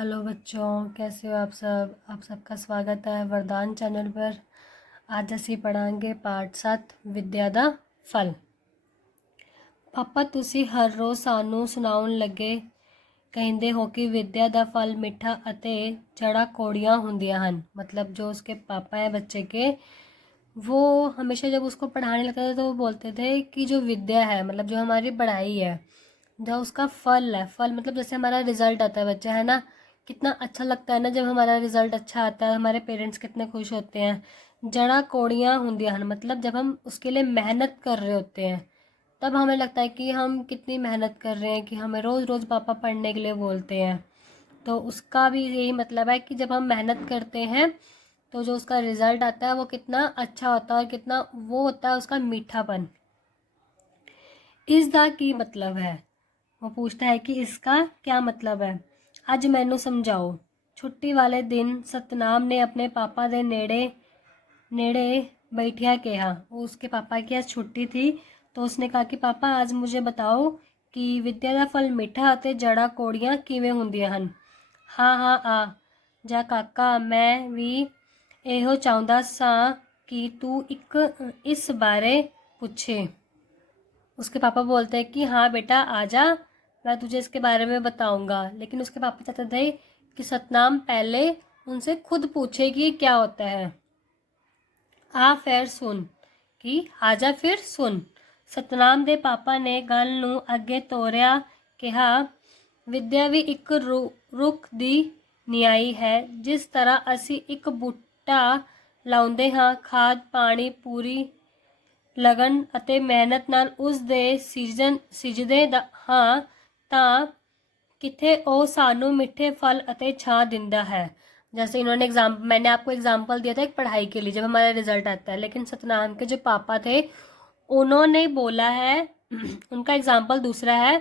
Hello बच्चों, कैसे हो आप सबका स्वागत है वरदान चैनल पर। आज ਅਸੀਂ ਪੜਾਂਗੇ ਪਾਠ 7 ਵਿਦਿਆ ਦਾ ਫਲ। ਪਾਪਾ ਤੁਸੀਂ ਹਰ ਰੋਜ਼ ਸਾਨੂੰ ਸੁਣਾਉਣ ਲੱਗੇ ਕਹਿੰਦੇ ਹੋ ਕਿ ਵਿਦਿਆ ਦਾ ਫਲ ਮਿੱਠਾ ਅਤੇ ਜੜ੍ਹਾਂ ਕੌੜੀਆਂ ਹੁੰਦੀਆਂ ਹਨ। मतलब जो उसके पापा हैं बच्चे के, वो हमेशा जब उसको पढ़ाने लगते थे तो वो बोलते थे कि जो विद्या है मतलब जो हमारी पढ़ाई है, जो उसका फल है, फल मतलब जैसे हमारा रिजल्ट आता है बच्चा है ना, कितना अच्छा लगता है ना जब हमारा रिजल्ट अच्छा आता है, हमारे पेरेंट्स कितने खुश होते हैं। जड़ा कोड़ियाँ होंदियां हैं मतलब जब हम उसके लिए मेहनत कर रहे होते हैं तब हमें लगता है कि हम कितनी मेहनत कर रहे हैं, कि हमें रोज़ रोज़ पापा पढ़ने के लिए बोलते हैं। तो उसका भी यही मतलब है कि जब हम मेहनत करते हैं तो जो उसका रिज़ल्ट आता है वो कितना अच्छा होता है और कितना वो होता है उसका मीठापन। इस दा की मतलब है, वो पूछता है कि इसका क्या मतलब है। ਅੱਜ ਮੈਨੂੰ ਸਮਝਾਓ। छुट्टी वाले दिन सतनाम ने अपने पापा के नेड़े बैठिया कहा। उसके पापा की आज छुट्टी थी तो उसने कहा कि पापा आज मुझे बताओ कि विद्या का फल मिठा ਅਤੇ जड़ा कौड़ियां किवें ਹੁੰਦੀਆਂ ਹਨ। हाँ हाँ आ जा काका, मैं भी ਇਹੋ ਚਾਹੁੰਦਾ ਸਾਂ कि तू इस बारे पूछे। उसके पापा बोलते हैं कि हाँ बेटा आजा, मैं तुझे इसके बारे में बताऊंगा। लेकिन उसके पापा चाहते थे कि सतनाम पहले उनसे खुद पूछे कि क्या होता है। आ फिर सुन कि आजा फिर सुन। सतनाम दे पापा ने गल नूं अगे तोरिया कहा, विद्या भी एक रुख दी न्याई है। जिस तरह असी एक बूटा लाउंदे हाँ, खाद पानी पूरी लगन ਅਤੇ ਮਿਹਨਤ ਨਾਲ ਉਸ ਦੇ ਸਿਜਦੇ ਹਾਂ ਤਾਂ किथे ਉਹ ਸਾਨੂੰ मिठे फल ਅਤੇ छां दिंदा है। जैसे इन्होंने मैंने आपको एग्जाम्पल दिया था एक पढ़ाई के लिए जब हमारा रिजल्ट आता है, लेकिन सतनाम के जो पापा थे उन्होंने बोला है उनका एग्जाम्पल दूसरा है।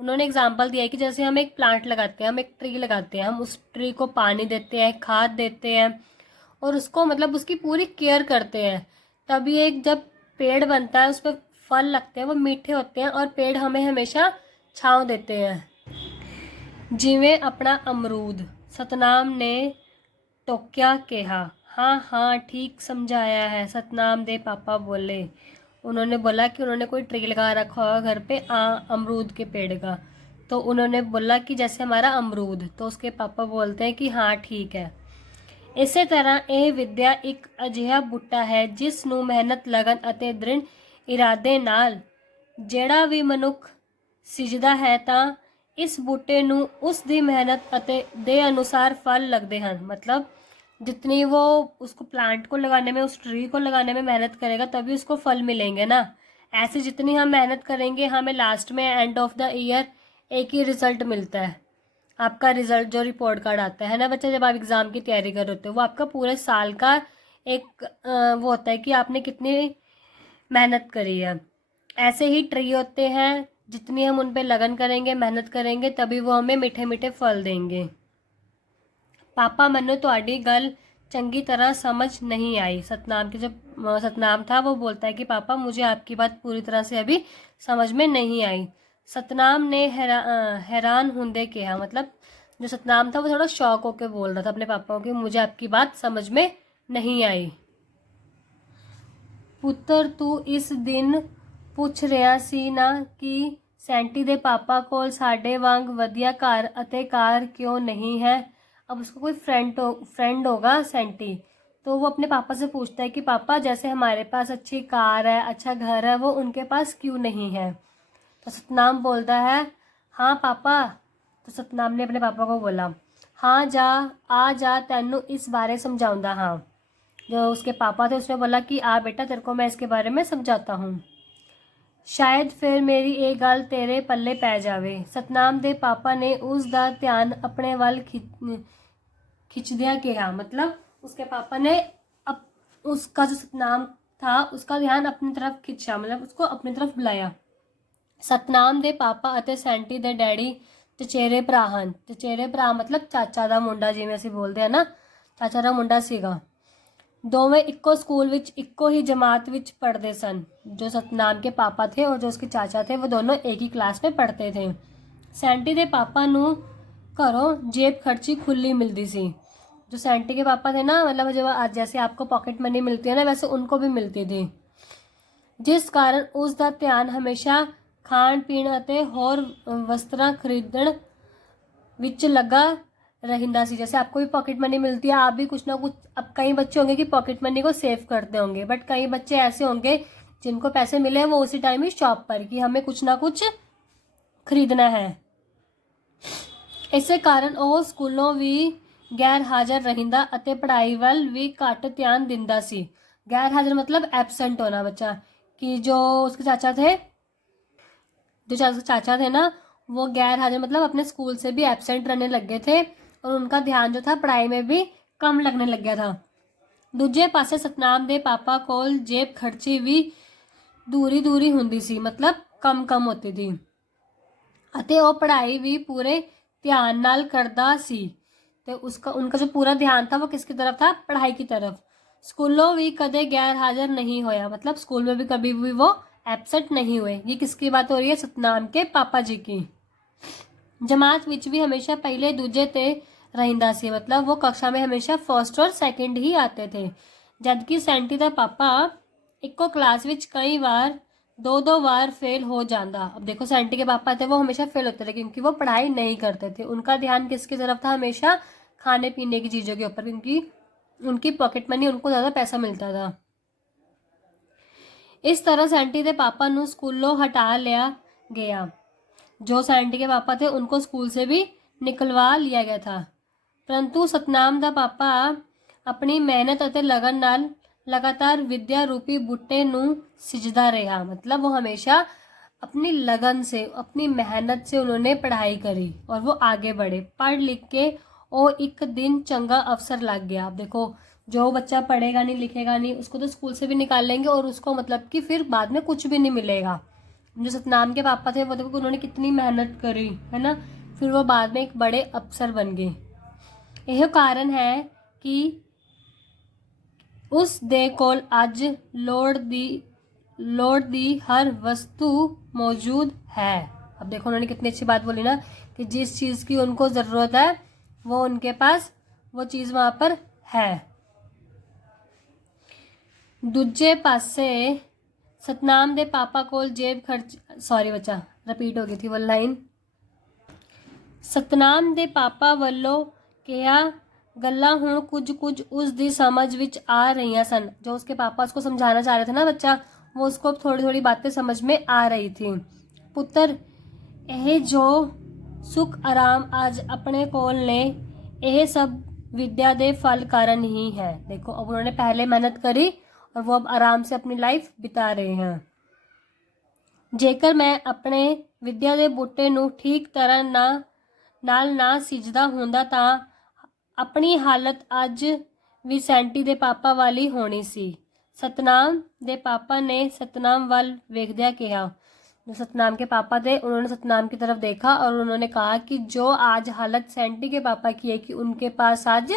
उन्होंने एग्जाम्पल दिया है कि जैसे हम एक प्लांट लगाते हैं, हम एक ट्री लगाते हैं, हम उस ट्री को पानी देते हैं, खाद देते हैं और उसको मतलब उसकी पूरी केयर करते हैं, तभी एक जब पेड़ बनता है, उस पर फल लगते हैं, वो मीठे होते हैं और पेड़ हमें हमेशा छाँव देते हैं। जिवें अपना अमरूद, सतनाम ने टोक्या कहा। हाँ हाँ ठीक समझाया है, सतनाम दे पापा बोले। उन्होंने बोला कि उन्होंने कोई ट्री लगा रखा होगा घर पे अमरूद के पेड़ का, तो उन्होंने बोला कि जैसे हमारा अमरूद, तो उसके पापा बोलते हैं कि हाँ ठीक है। ਇਸੇ ਤਰ੍ਹਾਂ ਇਹ ਵਿਦਿਆ ਇੱਕ ਅਜਿਹਾ ਬੂਟਾ ਹੈ ਜਿਸ ਨੂੰ ਮਿਹਨਤ ਲਗਨ ਅਤੇ ਦ੍ਰਿੜ ਇਰਾਦੇ ਨਾਲ ਜਿਹੜਾ ਵੀ ਮਨੁੱਖ ਸਿੱਝਦਾ ਹੈ ਤਾਂ ਇਸ ਬੂਟੇ ਨੂੰ ਉਸ ਦੀ ਮਿਹਨਤ ਅਤੇ ਦੇ अनुसार फल लगते हैं। मतलब जितनी वो उसको प्लांट को लगाने में, उस ट्री को लगाने में मेहनत करेगा तभी उसको फल मिलेंगे ना। ऐसे जितनी हम मेहनत करेंगे हमें लास्ट में एंड ऑफ द ईयर एक ही रिजल्ट मिलता है। आपका रिजल्ट जो रिपोर्ट कार्ड आता है ना बच्चा, जब आप एग्ज़ाम की तैयारी कर रहे होते हो, वो आपका पूरे साल का एक वो होता है कि आपने कितनी मेहनत करी है। ऐसे ही ट्री होते हैं, जितनी हम उन पर लगन करेंगे, मेहनत करेंगे, तभी वो हमें मीठे मीठे फल देंगे। पापा मैनू तुहाडी गल चंगी तरह समझ नहीं आई। सतनाम के जब सतनाम था वो बोलता है कि पापा मुझे आपकी बात पूरी तरह से अभी समझ में नहीं आई। सतनाम ने हैरान होंदे कहा, मतलब जो सतनाम था वो थोड़ा शौक होकर बोल रहा था अपने पापा को कि मुझे आपकी बात समझ में नहीं आई। पुत्र तू इस दिन पुछ रहा सी ना कि सैंटी दे पापा कोल साडे वांग वधिया घर अते कार क्यों नहीं है। अब उसको कोई फ्रेंड होगा सैंटी, तो वो अपने पापा से पूछता है कि पापा जैसे हमारे पास अच्छी कार है, अच्छा घर है, वो उनके पास क्यों नहीं है। तो सतनाम बोलता है हाँ पापा। तो सतनाम ने अपने पापा को बोला हाँ जा तेनू इस बारे समझाऊंगा। हाँ, जो उसके पापा थे उसने बोला कि आ बेटा तेरे को मैं इसके बारे में समझाता हूँ, शायद फिर मेरी ये गल तेरे पल्ले पै जावे। सतनाम दे पापा ने उसका ध्यान अपने वाल खिंचदिया कहा। मतलब उसके पापा ने उसका जो सतनाम था उसका ध्यान अपनी तरफ खिंचा, मतलब उसको अपनी तरफ बुलाया। सतनाम दे पापा ਅਤੇ ਸੈਂਟੀ ਦੇ ਡੈਡੀ ਚਚੇਰੇ ਭਰਾ ਹਨ। ਚਚੇਰੇ ਭਰਾ मतलब ਚਾਚਾ ਦਾ ਮੁੰਡਾ, ਜਿਵੇਂ ਅਸੀਂ ਬੋਲਦੇ ਆ ਨਾ, ਚਾਚਾ ਦਾ ਮੁੰਡਾ ਸੀਗਾ। दोवें इक्को स्कूल विच इक्को ही जमात विच पढ़ते सन। जो सतनाम के पापा थे और जो उसके चाचा थे वो दोनों एक ही क्लास में पढ़ते थे। सैंटी दे पापा नू घरों जेब खर्ची खुली मिलती सी। जो सैंटी के पापा थे ना, मतलब जो आज जैसे आपको पॉकेट मनी मिलती है ना, वैसे उनको भी मिलती थी, जिस कारण उसका ध्यान हमेशा खाण पीण ਅਤੇ ਹੋਰ वस्त्रां खरीदण विच लगा रहिंदा सी। जैसे आपको भी पॉकेट मनी मिलती है, आप भी कुछ ना कुछ, अब कई बच्चे होंगे कि पॉकेट मनी को सेव करते होंगे, बट कई बच्चे ऐसे होंगे जिनको पैसे मिले वो उसी टाइम ही शॉप पर कि हमें कुछ ना कुछ खरीदना है। ਇਸੇ ਕਾਰਨ ਉਹ ਸਕੂਲੋਂ ਵੀ ਗੈਰ ਹਾਜ਼ਰ ਰਹਿੰਦਾ ਅਤੇ ਪੜ੍ਹਾਈ ਵੱਲ ਵੀ ਘੱਟ ध्यान ਦਿੰਦਾ ਸੀ। गैर हाजिर मतलब एब्सेंट होना बच्चा, कि जो उसके चाचा थे, जो चाचा थे ना, वो गैर हाजिर मतलब अपने स्कूल से भी एब्सेंट रहने लग गए थे और उनका ध्यान जो था पढ़ाई में भी कम लगने लग गया था। दूजे पासे सतनाम दे पापा कोल जेब खर्ची भी दूरी हुंदी सी, मतलब कम होती थी ਅਤੇ ਉਹ पढ़ाई भी पूरे ध्यान नाल करदा सी। तो उनका जो पूरा ध्यान था वो किसकी तरफ था? पढ़ाई की तरफ। स्कूलों भी कदे गैर हाजिर नहीं होया, मतलब स्कूल में भी कभी भी वो एबसेंट नहीं हुए। ये किसकी बात हो रही है? सतनाम के पापा जी की। जमात विच भी हमेशा पहले दूजे ते रहिंदा सी, मतलब वो कक्षा में हमेशा फर्स्ट और सेकंड ही आते थे, जबकि सैंटी दा पापा इको क्लास विच कई बार दो बार फेल हो जाता। अब देखो सैंटी के पापा थे वो हमेशा फेल होते थे क्योंकि वो पढ़ाई नहीं करते थे। उनका ध्यान किसकी तरफ था? हमेशा खाने पीने की चीज़ों के ऊपर, क्योंकि उनकी पॉकेट मनी, उनको ज़्यादा पैसा मिलता था। इस तरह सैंटी के पापा नू स्कूलों हटा लिया गया। जो सैंटी के पापा थे उनको स्कूल से भी निकलवा लिया गया था, परंतु सतनाम दा पापा अपनी मेहनत और लगन नाल लगातार विद्या रूपी बूटे नू सिजदा रहा। मतलब वो हमेशा अपनी लगन से, अपनी मेहनत से उन्होंने पढ़ाई करी और वो आगे बढ़े। पढ़ लिख के वो एक दिन चंगा अवसर लग गया। अब देखो, जो बच्चा पढ़ेगा नहीं लिखेगा नहीं उसको तो स्कूल से भी निकाल लेंगे और उसको मतलब कि फिर बाद में कुछ भी नहीं मिलेगा। जो सतनाम के पापा थे वो देखो उन्होंने कितनी मेहनत करी है ना, फिर वो बाद में एक बड़े अफसर बन गए। यह कारण है कि उस दे कोल अज लोड़ दी हर वस्तु मौजूद है। अब देखो उन्होंने कितनी अच्छी बात बोली ना, कि जिस चीज़ की उनको ज़रूरत है वो उनके पास वो चीज़ वहाँ पर है। दूजे पासे सतनाम दे पापा कोल जेब खर्च, सॉरी बच्चा रिपीट हो गई थी वो लाइन। सतनाम दे पापा वालों कहा गल्लां हुण कुछ उस दी समझ विच आ रही सन। जो उसके पापा उसको समझाना चाह रहे थे ना बच्चा, वो उसको थोड़ी बातें समझ में आ रही थी। पुत्र यह जो सुख आराम आज अपने कोल ने, यह सब विद्या दे फल कारण ही है। देखो अब उन्होंने पहले मेहनत करी और वो अब आराम से अपनी लाइफ बिता रहे हैं। जेकर मैं अपने विद्या दे बूटे नू ठीक तरह ना सिजदा हुंदा तां अपनी हालत अज भी सैंटी दे पापा वाली होनी सी। सतनाम दे पापा ने सतनाम वाल वेखदिया कहा। जो सतनाम के पापा थे उन्होंने सतनाम की तरफ देखा और उन्होंने कहा कि जो आज हालत सैंटी के पापा की है कि उनके पास आज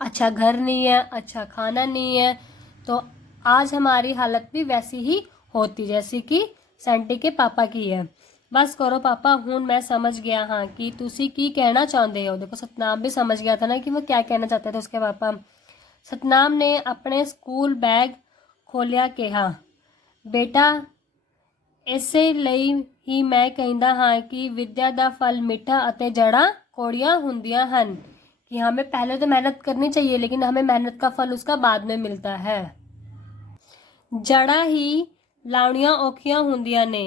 अच्छा घर नहीं है, अच्छा खाना नहीं है, तो आज हमारी हालत भी वैसी ही होती जैसी कि सैंटी के पापा की है। बस करो पापा, हूँ मैं समझ गया हाँ कि तुसी की कहना चाहते हो। देखो सतनाम भी समझ गया था ना कि वो क्या कहना चाहते थे उसके पापा। सतनाम ने अपने स्कूल बैग खोलिया कहा, बेटा इसे ਲਈ ही मैं कहता हाँ कि विद्या दा फल मिठा ਅਤੇ जड़ा कौड़ियाँ ਹੁੰਦੀਆਂ ਹਨ, कि हमें पहले तो मेहनत करनी चाहिए लेकिन हमें मेहनत का फल उसका बाद में मिलता है। जड़ा ही ਲਾਉਣੀਆਂ ਔਖੀਆਂ ਹੁੰਦੀਆਂ ਨੇ।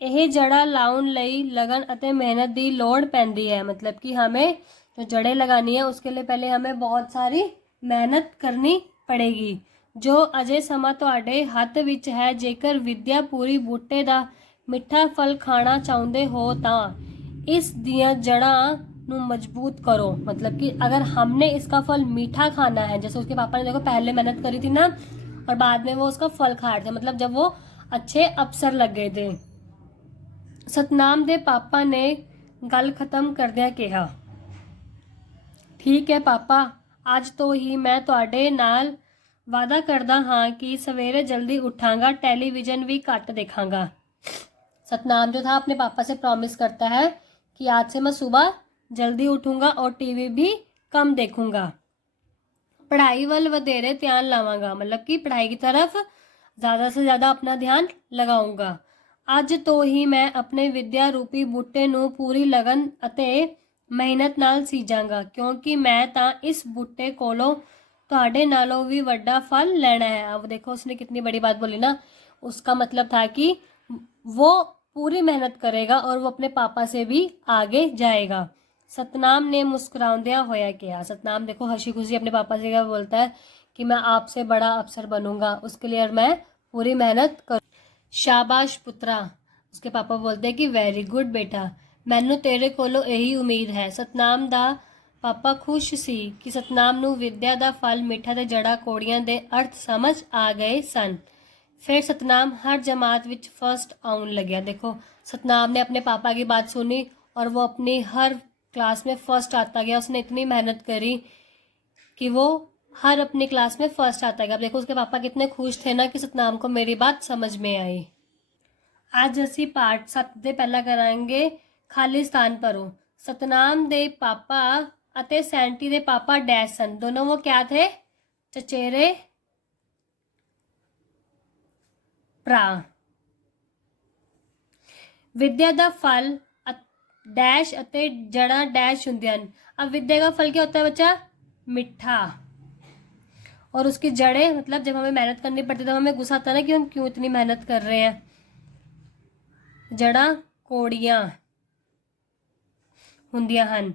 ਇਹ जड़ा लाउन लई लगन ਅਤੇ मेहनत की लोड़ पैंदी है। मतलब कि हमें जो जड़ें लगानी है उसके लिए पहले हमें बहुत सारी मेहनत करनी पड़ेगी। जो अजे समा तुहाडे हत्थ विच है, जेकर विद्या पूरी बूटे दा मिठा फल खाना चाहुंदे हो तां इस दियां जड़ां नू मजबूत करो। मतलब कि अगर हमने इसका फल मीठा खाना है, जैसे उसके पापा ने देखो पहले मेहनत करी थी ना और बाद में वो उसका फल खा रहे थे, मतलब जब वो अच्छे अफसर लग गए थे। सतनाम दे पापा ने गल खत्म करदिया कहा, ठीक है पापा, अज तो ही मैं तुहाडे नाल वादा करदा हाँ कि सवेरे जल्दी उठांगा, टेलीविजन भी घट देखांगा। सतनाम जो था अपने पापा से प्रॉमिस करता है कि आज से मैं सुबह जल्दी उठूंगा और टीवी भी कम देखूंगा। पढ़ाई वल वधेरे ध्यान लावांगा, मतलब कि पढ़ाई की तरफ ज़्यादा से ज़्यादा अपना ध्यान लगाऊंगा। ਅੱਜ ਤੋਂ ਹੀ ਮੈਂ ਆਪਣੇ ਵਿਦਿਆ ਰੂਪੀ ਬੂਟੇ ਨੂੰ ਪੂਰੀ ਲਗਨ ਅਤੇ ਮਿਹਨਤ ਨਾਲ ਸੀਂਜਾਂਗਾ, ਕਿਉਂਕਿ मैं ਤਾਂ इस बूटे ਕੋਲੋਂ ਤੁਹਾਡੇ नालों भी ਵੱਡਾ फल लेना है। अब देखो उसने कितनी बड़ी बात बोली ना। उसका मतलब था कि वो पूरी मेहनत करेगा और वो अपने पापा से भी आगे जाएगा। सतनाम ने मुस्कुराਉਂਦਿਆਂ ਹੋਇਆ किया। सतनाम देखो हंसी खुशी अपने पापा से क्या बोलता है कि मैं आपसे बड़ा अफसर बनूंगा, उसके लिए मैं पूरी मेहनत करूँ। शाबाश पुत्रा। उसके पापा बोलते हैं कि वेरी गुड बेटा, मैनू तेरे कोलों यही उम्मीद है। सतनाम दा पापा खुश सी कि सतनाम नू विद्या दा फल मिठा ते जड़ा कोड़ियां दे अर्थ समझ आ गए सन। फिर सतनाम हर जमात विच फर्स्ट आउन लग्या। देखो सतनाम ने अपने पापा की बात सुनी और वो अपनी हर क्लास में फर्स्ट आता गया। उसने इतनी मेहनत करी कि वो हर अपनी क्लास में फर्स्ट आता गया। अब देखो उसके पापा कितने खुश थे ना कि सतनाम को मेरी बात समझ में आई। आज असी पाठ 7 ਦੇ ਪਹਿਲਾਂ ਕਰਾਂਗੇ ਖਾਲੀ ਸਥਾਨ ਭਰੋ। सतनाम ਦੇ पापा ਅਤੇ ਸੈਂਟੀ ਦੇ पापा डैश सन। दोनों वो क्या थे? चचेरे ਭਰਾ। विद्या ਦਾ फल डैश ਅਤੇ जड़ा डैश ਹੁੰਦੇ ਹਨ। अब विद्या का फल क्या होता है बच्चा? मिठा। और उसकी जड़ें, मतलब जब हमें मेहनत करनी पड़ती है तो हमें गुस्सा आता है ना कि हम क्यों इतनी मेहनत कर रहे हैं। जड़ा कोड़ियां ਹੁੰਦੀਆਂ ਹਨ।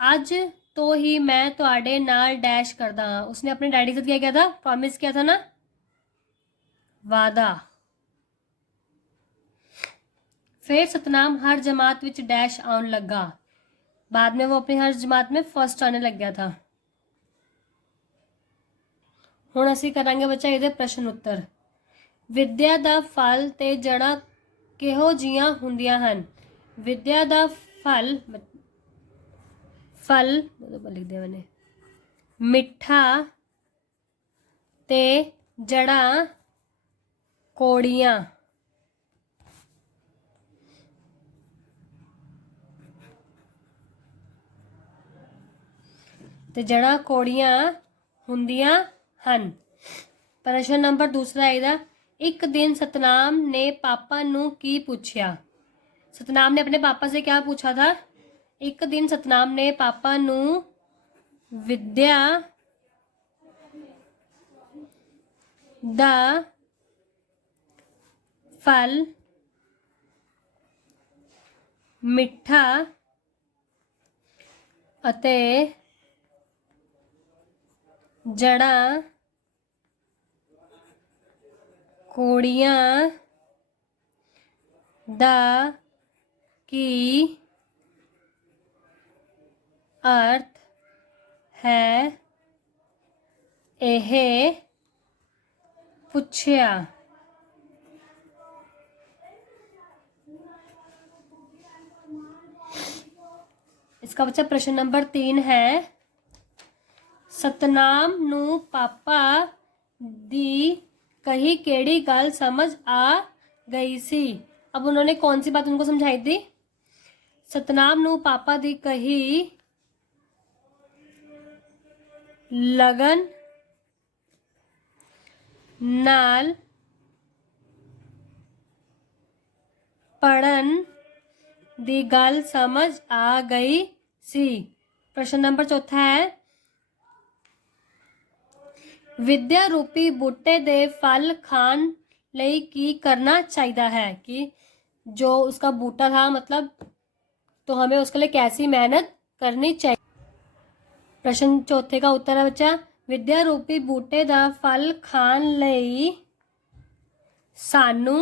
ਅੱਜ तो ही मैं ਤੁਹਾਡੇ ਨਾਲ डैश करदा हाँ। उसने अपने डैडी से क्या किया था? प्रॉमिस किया था ना, वादा। फिर सतनाम हर जमात विच डैश आउन लगा। बाद में वो अपनी हर जमात में फर्स्ट आने लग गया था। ਹੁਣ ਅਸੀਂ ਕਰਾਂਗੇ ਬੱਚਾ ਇਹਦੇ ਪ੍ਰਸ਼ਨ ਉੱਤਰ। ਵਿਦਿਆ ਦਾ ਫਲ ਤੇ ਜੜ੍ਹਾਂ ਕਿਹੋ ਜੀਆਂ ਹੁੰਦੀਆਂ ਹਨ? ਵਿਦਿਆ ਦਾ ਫਲ ਲਿਖ ਦਿਆ ਮੈਨੇ, ਮਿੱਠਾ ਤੇ ਜੜ੍ਹਾਂ ਕੌੜੀਆਂ। ਤੇ ਜੜ੍ਹਾਂ ਕੌੜੀਆਂ ਹੁੰਦੀਆਂ ਹਨ। प्रश्न नंबर दूसरा है इधर। एक दिन सतनाम ने पापा नू की पूछया। सतनाम ने अपने पापा से क्या पूछा था? एक दिन सतनाम ने पापा नू विद्या दा फल मिठा अते जड़ा कोड़ियां दा की अर्थ है यह पूछया। इसका बच्चा प्रश्न नंबर 3 है। सतनाम नू पापा दी कही केड़ी गल समझ आ गई सी। अब उन्होंने कौन सी बात उनको समझाई थी? सतनाम नू पापा दी कही लगन नाल पढ़न दी गल समझ आ गई सी। प्रश्न नंबर 4 है। विद्या रूपी बूटे दे फल खान लई की करना चाहिए है? कि जो उसका बूटा था, मतलब तो हमें उसके लिए कैसी मेहनत करनी चाहिए। प्रश्न 4 का उत्तर है बच्चा, विद्या रूपी बूटे दा फल खान लई सानू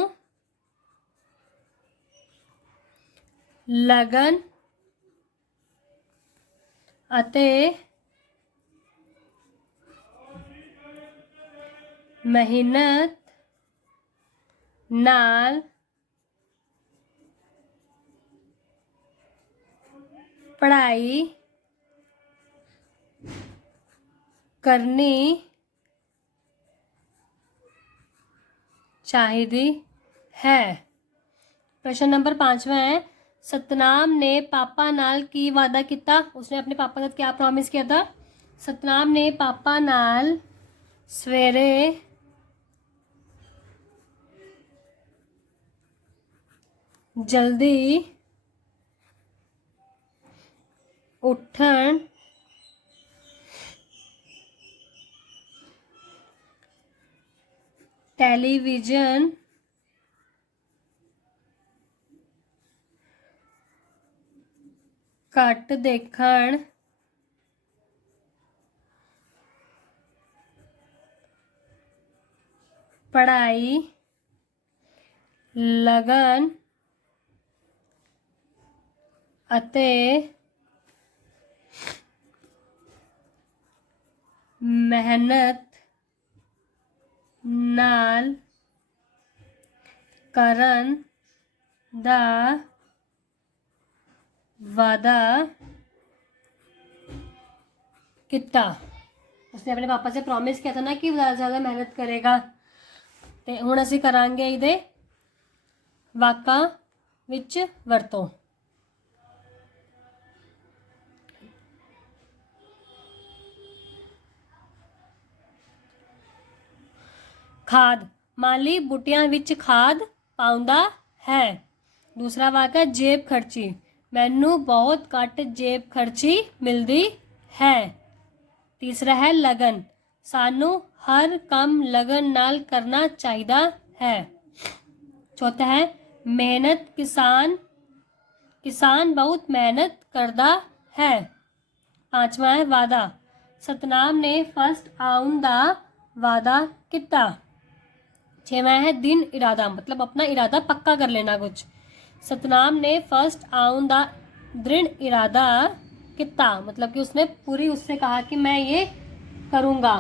लगन अते मेहनत नाल पढ़ाई करनी चाहिए है। प्रश्न नंबर 5वां है। सतनाम ने पापा नाल की वादा किया, उसने अपने पापा के साथ क्या प्रॉमिस किया था। सतनाम ने पापा नाल सवेरे जल्दी उठन टेलीविजन घट देखण पढ़ाई लगन अते मेहनत नाल करन दा वादा किता। उसने अपने पापा से प्रॉमिस किया था ना कि ज़्यादा से ज़्यादा मेहनत करेगा। ਤੇ ਹੁਣ ਅਸੀਂ ਕਰਾਂਗੇ ਇਹਦੇ ਵਾਕਾਂ ਵਿੱਚ ਵਰਤੋਂ। ਖਾਦ, ਮਾਲੀ ਬੂਟਿਆਂ ਵਿੱਚ ਖਾਦ ਪਾਉਂਦਾ ਹੈ। ਦੂਸਰਾ ਵਾਕ ਹੈ ਜੇਬ ਖਰਚੀ, ਮੈਨੂੰ ਬਹੁਤ ਘੱਟ ਜੇਬ ਖਰਚੀ ਮਿਲਦੀ ਹੈ। ਤੀਸਰਾ ਹੈ ਲਗਨ, ਸਾਨੂੰ हर काम लगन नाल करना चाहिए है। चौथा है मेहनत, किसान बहुत मेहनत करता है। पांचवा है वादा, सतनाम ने फर्स्ट आउन दा वादा किता। छेवां है दिन इरादा, मतलब अपना इरादा पक्का कर लेना कुछ। सतनाम ने फर्स्ट आउन दा दृढ़ इरादा किता, मतलब कि उसने पूरी उससे कहा कि मैं ये करूँगा।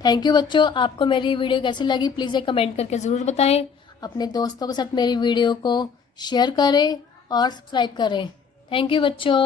थैंक यू बच्चों, आपको मेरी वीडियो कैसी लगी प्लीज़ एक कमेंट करके ज़रूर बताएं। अपने दोस्तों के साथ मेरी वीडियो को शेयर करें और सब्सक्राइब करें। थैंक यू बच्चों।